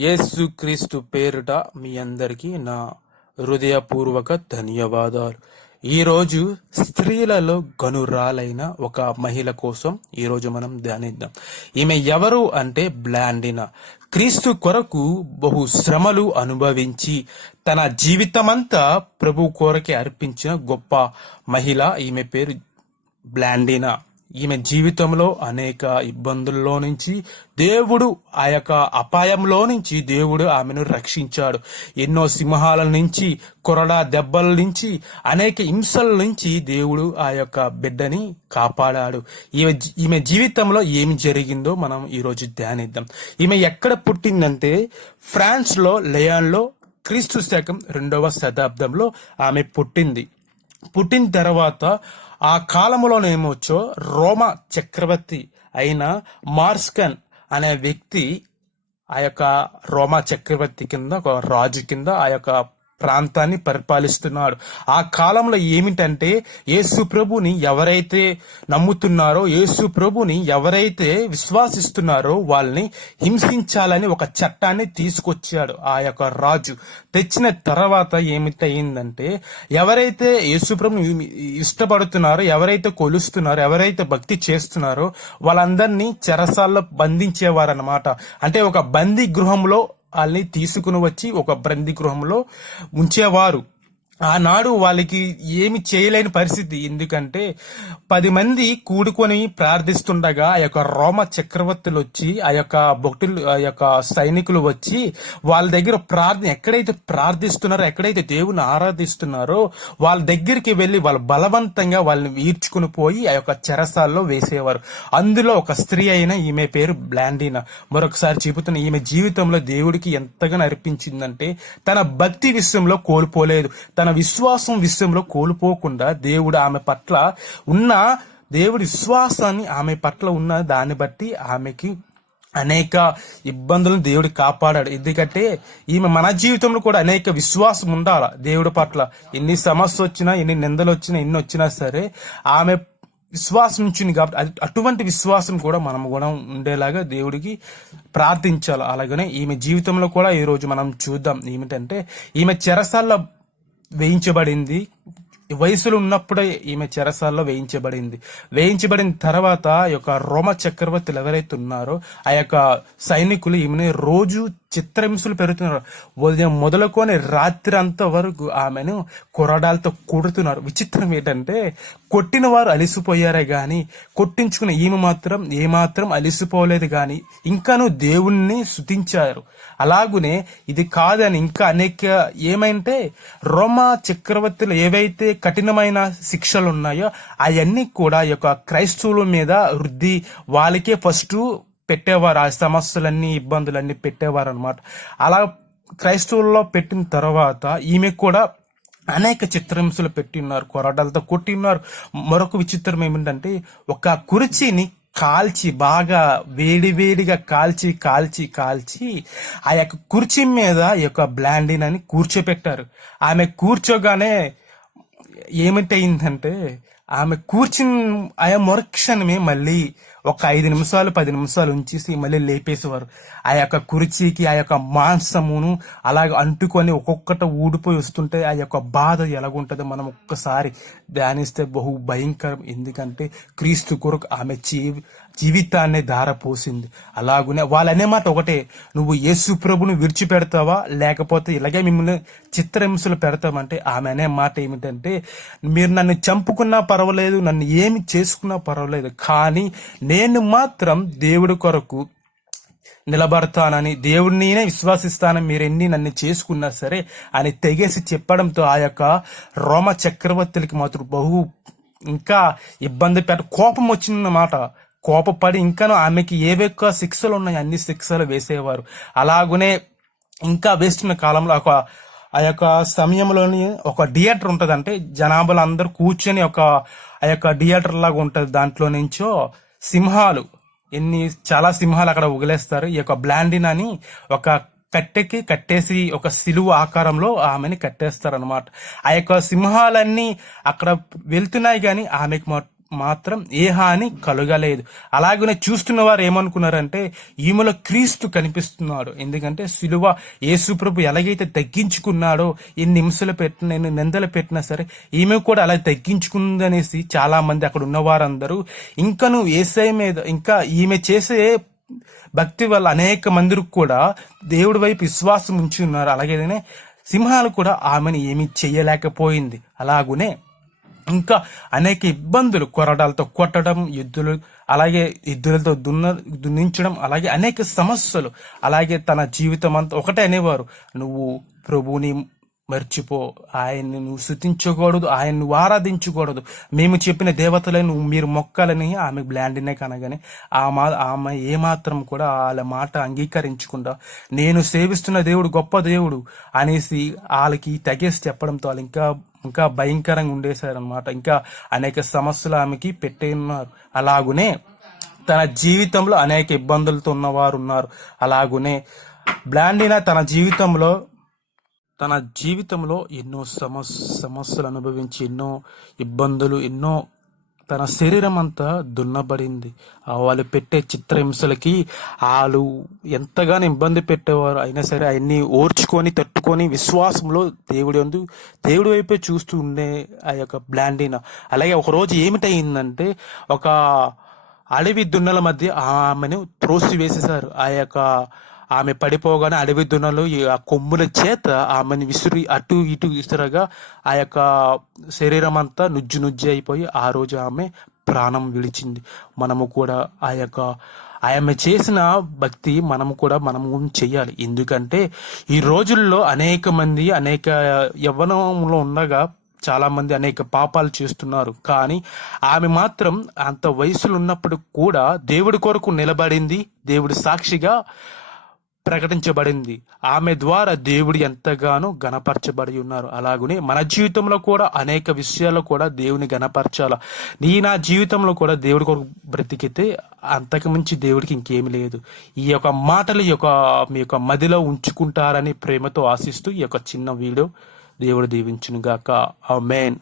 యేసుక్రీస్తు పేరుట మీ అందరికీ నా హృదయపూర్వక ధన్యవాదాలు. ఈరోజు స్త్రీలలో గనురాలైన ఒక మహిళ కోసం ఈరోజు మనం ధ్యానిద్దాం. ఈమె ఎవరు అంటే బ్లాండినా. క్రీస్తు కొరకు బహు శ్రమలు అనుభవించి తన జీవితమంతా ప్రభు కొరకే అర్పించిన గొప్ప మహిళ. ఈమె పేరు బ్లాండినా. ఈమె జీవితంలో అనేక ఇబ్బందుల్లో నుంచి దేవుడు, ఆ యొక్క అపాయంలో నుంచి దేవుడు ఆమెను రక్షించాడు. ఎన్నో సింహాల నుంచి, కొరడా దెబ్బల నుంచి, అనేక హింసల నుంచి దేవుడు ఆ యొక్క బిడ్డని కాపాడాడు. ఈమె జీవితంలో ఏమి జరిగిందో మనం ఈరోజు ధ్యానిద్దాం. ఈమె ఎక్కడ పుట్టిందంటే ఫ్రాన్స్ లో లయాన్లో క్రీస్తు శకం 2వ శతాబ్దంలో ఆమె పుట్టింది. పుట్టిన తర్వాత ఆ కాలంలోనేమొచ్చో రోమా చక్రవర్తి అయిన మార్స్కన్ అనే వ్యక్తి ఆ యొక్క రోమా చక్రవర్తి కింద, ఒక రాజు కింద ఆ యొక్క ప్రాంతాన్ని పరిపాలిస్తున్నాడు. ఆ కాలంలో ఏమిటంటే యేసు ప్రభుని ఎవరైతే నమ్ముతున్నారో, యేసు ప్రభుని ఎవరైతే విశ్వాసిస్తున్నారో వాళ్ళని హింసించాలని ఒక చట్టాన్ని తీసుకొచ్చాడు ఆ యొక్క రాజు. తెచ్చిన తర్వాత ఏమిటయిందంటే ఎవరైతే యేసు ప్రభుని ఇష్టపడుతున్నారో, ఎవరైతే కొలుస్తున్నారో, ఎవరైతే భక్తి చేస్తున్నారో వాళ్ళందరినీ చెరసాల్లో బంధించేవారన్నమాట. అంటే ఒక బందీ గృహంలో వాళ్ళని తీసుకుని వచ్చి ఒక బందీ గృహంలో ఉంచేవారు. ఆనాడు వాళ్ళకి ఏమి చేయలేని పరిస్థితి. ఎందుకంటే 10 మంది కూడుకొని ప్రార్థిస్తుండగా ఆ యొక్క రోమ చక్రవర్తులు వచ్చి, ఆ యొక్క భక్తులు, ఆ యొక్క సైనికులు వచ్చి వాళ్ళ దగ్గర ఎక్కడైతే ప్రార్థిస్తున్నారో, ఎక్కడైతే దేవుని ఆరాధిస్తున్నారో వాళ్ళ దగ్గరికి వెళ్ళి వాళ్ళు బలవంతంగా వాళ్ళని ఈడ్చుకుని పోయి ఆ యొక్క చెరసాల్లో వేసేవారు. అందులో ఒక స్త్రీ అయిన ఈమె పేరు బ్లాండినా. మరొకసారి చెబుతున్న ఈమె జీవితంలో దేవుడికి ఎంతగానో అర్పించిందంటే తన భక్తి విషయంలో కోల్పోలేదు, తన విశ్వాసం విషయంలో కోల్పోకుండా దేవుడు ఆమె పట్ల ఉన్న దేవుడి విశ్వాసాన్ని, ఆమె పట్ల ఉన్న దాన్ని బట్టి ఆమెకి అనేక ఇబ్బందులను దేవుడు కాపాడాడు. ఎందుకంటే ఈమె మన జీవితంలో కూడా అనేక విశ్వాసం ఉండాలి దేవుడి పట్ల. ఎన్ని సమస్యలు వచ్చినా, ఎన్ని నిందలు వచ్చినా, ఎన్ని వచ్చినా సరే ఆమె విశ్వాసం ఉంచింది కాబట్టి అటువంటి విశ్వాసం కూడా మనం కూడా ఉండేలాగా దేవుడికి ప్రార్థించాలి. అలాగనే ఈమె జీవితంలో కూడా ఈరోజు మనం చూద్దాం. ఏమిటంటే ఈమె చెరసాల్లో వేయించబడింది. వయసులో ఉన్నప్పుడే ఈమె చెరసాల్లో వేయించబడిన తర్వాత ఈ యొక్క రోమ చక్రవర్తులు ఎవరైతే ఉన్నారో ఆ యొక్క సైనికులు ఈమెను రోజు చిత్రహింసలు పెడుతున్నారు. ఉదయం మొదలుకొని రాత్రి అంత వరకు ఆమెను కొరడాలతో కొడుతున్నారు. విచిత్రం ఏంటంటే కొట్టిన వారు అలిసిపోయారే గాని కొట్టించుకున్న ఈమె మాత్రం ఏమాత్రం అలిసిపోలేదు గాని ఇంకాను దేవుణ్ణి స్తుతించారు. అలాగునే ఇది కాదని ఇంకా అనేక ఏమంటే రోమా చక్రవర్తులు ఏవైతే కఠినమైన శిక్షలు ఉన్నాయో అవన్నీ కూడా ఈ యొక్క క్రైస్తవుల మీద వృద్ధి వాళ్ళకే ఫస్ట్ పెట్టేవారు. ఆ సమస్యలన్నీ, ఇబ్బందులన్నీ పెట్టేవారు అనమాట. అలా క్రైస్తవుల్లో పెట్టిన తర్వాత ఈమె కూడా అనేక చిత్రహింసలు పెట్టి ఉన్నారు, కొరడాలతో కొట్టి ఉన్నారు. మరొక విచిత్రం ఏమిటంటే ఒక కుర్చీని కాల్చి, బాగా వేడిగా కాల్చి ఆ యొక్క కుర్చీ మీద ఈ యొక్క బ్లాండిన్ అని కూర్చోపెట్టారు. ఆమె కూర్చోగానే ఏమిటయిందంటే ఆమె కూర్చుని ఆయా మరుక్షణమే మళ్ళీ ఒక 5 నిమిషాలు 10 నిమిషాలు ఉంచేసి మళ్ళీ లేపేసేవారు. ఆ యొక్క కుర్చీకి ఆ యొక్క మాంసమును అలాగ అంటుకొని ఒక్కొక్కట ఊడిపోయి వస్తుంటే ఆ యొక్క బాధ ఎలాగుంటుందో మనం ఒక్కసారి ధ్యానిస్తే బహు భయంకరం. ఎందుకంటే క్రీస్తు కొరకు ఆమె జీవితాన్ని ధారపోసింది. అలాగునే వాళ్ళనే మాట ఒకటే, నువ్వు యేసు ప్రభును విడిచిపెడతావా లేకపోతే ఇలాగే మిమ్మల్ని చిత్రహింసలు పెడతామంటే ఆమె అనే మాట ఏమిటంటే మీరు నన్ను చంపుకున్నా పర్వాలేదు, నన్ను ఏమి చేసుకున్నా పర్వాలేదు, కానీ నేను మాత్రం దేవుడి కొరకు నిలబడతానని, దేవుడినే విశ్వాసిస్తానని మీరు ఎన్ని నన్ను చేసుకున్నా సరే అని తెగేసి చెప్పడంతో ఆ యొక్క రోమ చక్రవర్తులకి మాత్రం ఇంకా ఇబ్బంది కోపం వచ్చిందన్నమాట. కోపపడి ఇంకాను ఆమెకి ఏవెక్కువ శిక్షలు ఉన్నాయి అన్ని శిక్షలు వేసేవారు. అలాగునే ఇంకా వేస్తున్న కాలంలో ఆ యొక్క సమయంలోని ఒక థియేటర్ ఉంటుంది. అంటే జనాభాలు అందరూ కూర్చొని ఆ యొక్క థియేటర్ లాగా ఉంటుంది. దాంట్లో నుంచో సింహాలు, చాలా సింహాలు అక్కడ ఉగిలేస్తారు. ఈ యొక్క బ్లాండిన్ అని ఒక కట్టెకి కట్టేసి ఒక సిలువ ఆకారంలో ఆమెని కట్టేస్తారు అనమాట. ఆ యొక్క సింహాలన్నీ అక్కడ వెళ్తున్నాయి కానీ ఆమెకు మాత్రం ఏ హాని కలుగలేదు. అలాగనే చూస్తున్న వారు ఏమనుకున్నారంటే ఈమెలో క్రీస్తు కనిపిస్తున్నాడు. ఎందుకంటే సిలువ యేసుప్రభు ఎలాగైతే తగ్గించుకున్నాడో, ఎన్ని హింసలు పెట్టిన ఎన్ని నిందలు పెట్టినా సరే ఈమె కూడా అలా తగ్గించుకుందనేసి చాలా మంది అక్కడ ఉన్న వారందరూ ఇంకను యేసయ్య మీద ఇంకా ఈమె చేసే భక్తి వల్ల అనేక మందికి కూడా దేవుడి వైపు విశ్వాసం ఉంచి ఉన్నారు. అలాగే సింహాలు కూడా ఆమెను ఏమీ చెయ్యలేకపోయింది. అలాగునే ఇంకా అనేక ఇబ్బందులు, కొరడాలతో కొట్టడం, అలాగే ఎద్దులతో దున్నించడం, అలాగే అనేక సమస్యలు. అలాగే తన జీవితం అంతా ఒకటే అనేవారు, నువ్వు ప్రభువుని మర్చిపో, ఆయన్ని నువ్వు స్తుతించకూడదు, ఆయన నువ్వు ఆరాధించకూడదు, మేము చెప్పిన దేవతలను మీరు మొక్కాలని ఆమె బ్లాండినే కనగానే ఆమె ఏమాత్రం కూడా వాళ్ళ మాట అంగీకరించకుండా నేను సేవిస్తున్న దేవుడు గొప్ప దేవుడు అనేసి వాళ్ళకి తెగేసి చెప్పడంతో వాళ్ళు ఇంకా భయంకరంగా ఉండేశారనమాట. ఇంకా అనేక సమస్యలు ఆమెకి పెట్టేన్నారు. అలాగునే తన జీవితంలో అనేక ఇబ్బందులతో ఉన్నవారు ఉన్నారు. అలాగునే బ్లాండినా తన జీవితంలో ఎన్నో సమస్యలు అనుభవించి, ఎన్నో ఇబ్బందులు, ఎన్నో తన శరీరం అంతా దున్నబడింది. వాళ్ళు పెట్టే చిత్రహింసలకి వాళ్ళు ఎంతగానో ఇబ్బంది పెట్టేవారు. అయినా సరే అవన్నీ ఓర్చుకొని తట్టుకొని విశ్వాసంలో దేవుడి వైపే చూస్తూ ఉండే ఆ యొక్క బ్లాండినా. అలాగే ఒకరోజు ఏమిటయిందంటే ఒక అడవి దున్నల మధ్య ఆమెను త్రోసివేసేశారు. ఆమె పడిపోగానే అడవి దున్నలు ఆ కొమ్ముల చేత ఆమెను అటు ఇటు విసురగా ఆ యొక్క శరీరం అంతా నుజ్జు అయిపోయి ఆ రోజు ఆమె ప్రాణం విడిచింది. మనము కూడా ఆమె చేసిన భక్తి మనము చెయ్యాలి. ఎందుకంటే ఈ రోజుల్లో అనేక మంది యవ్వనంలో ఉండగా చాలా మంది అనేక పాపాలు చేస్తున్నారు. కానీ ఆమె మాత్రం అంత వయసులో ఉన్నప్పుడు కూడా దేవుడి కొరకు నిలబడింది, దేవుడి సాక్షిగా ప్రకటించబడింది. ఆమె ద్వారా దేవుడు ఎంతగానో గణపరచబడి ఉన్నారు. అలాగనే మన జీవితంలో కూడా అనేక విషయాల్లో కూడా దేవుని గణపరచాల. నా జీవితంలో కూడా దేవుడి కొరకు బ్రతికితే అంతకు మించి దేవుడికి ఇంకేమి లేదు. ఈ యొక్క మాటలు మీ యొక్క మదిలో ఉంచుకుంటారని ప్రేమతో ఆశిస్తూ ఈ యొక్క చిన్న వీడియో దేవుడు దీవించును గాక. ఆమేన్.